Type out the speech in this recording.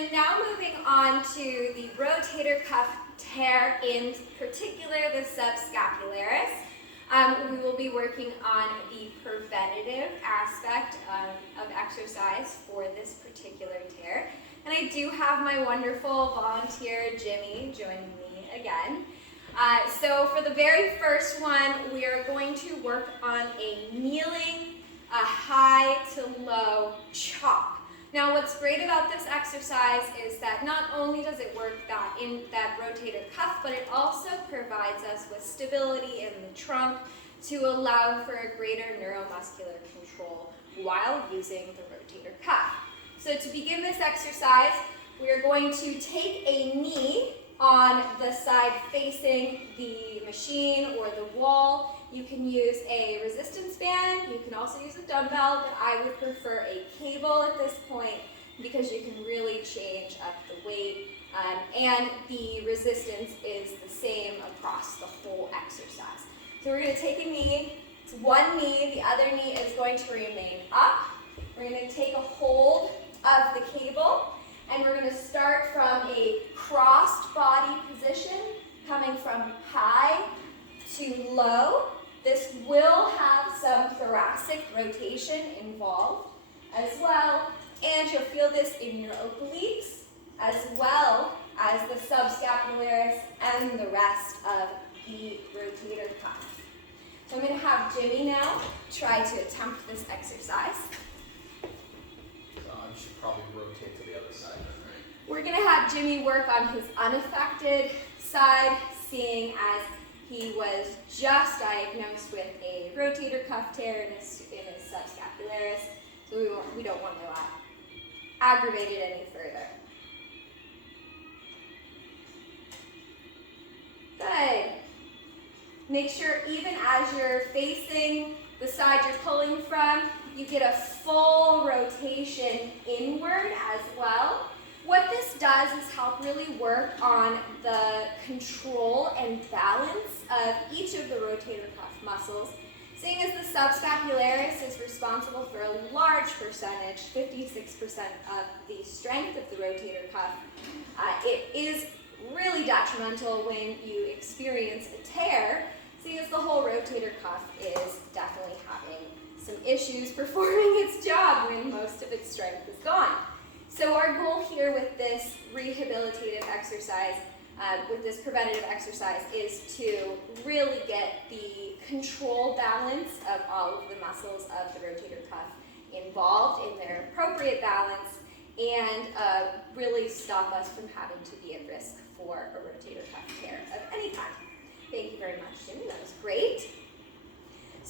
then now moving on to the rotator cuff tear, in particular the subscapularis. We will be working on the preventative aspect of exercise for this particular tear. And I do have my wonderful volunteer, Jimmy, joining me again. So for the very first one, we are going to work on a kneeling, high to low chop. Now what's great about this exercise is that not only does it work in that rotator cuff, but it also provides us with stability in the trunk to allow for a greater neuromuscular control while using the rotator cuff. So to begin this exercise, we are going to take a knee on the side facing the machine or the wall. You can use a resistance band, you can also use a dumbbell, but I would prefer a cable at this point because you can really change up the weight, and the resistance is the same across the whole exercise. So we're going to take a knee, it's one knee, the other knee is going to remain up. We're going to take a hold of the cable, and we're going to start from a crossed body position, coming from high to low. This will have some thoracic rotation involved as well, and you'll feel this in your obliques as well as the subscapularis and the rest of the rotator cuff. So I'm going to have Jimmy now try to attempt this exercise. I should probably rotate to the other side, right? We're going to have Jimmy work on his unaffected side, seeing as he was just diagnosed with a rotator cuff tear in his subscapularis, so we don't want to aggravate it any further. Good. Make sure even as you're facing the side you're pulling from, you get a full rotation inward as well. What this does is help really work on the control and balance of each of the rotator cuff muscles. Seeing as the subscapularis is responsible for a large percentage, 56% of the strength of the rotator cuff, it is really detrimental when you experience a tear, seeing as the whole rotator cuff is definitely having some issues performing its job when most of its strength is gone. So our goal here with this rehabilitative exercise, with this preventative exercise, is to really get the control balance of all of the muscles of the rotator cuff involved in their appropriate balance, and really stop us from having to be at risk for a rotator cuff tear of any kind. Thank you very much, Jimmy. That was great.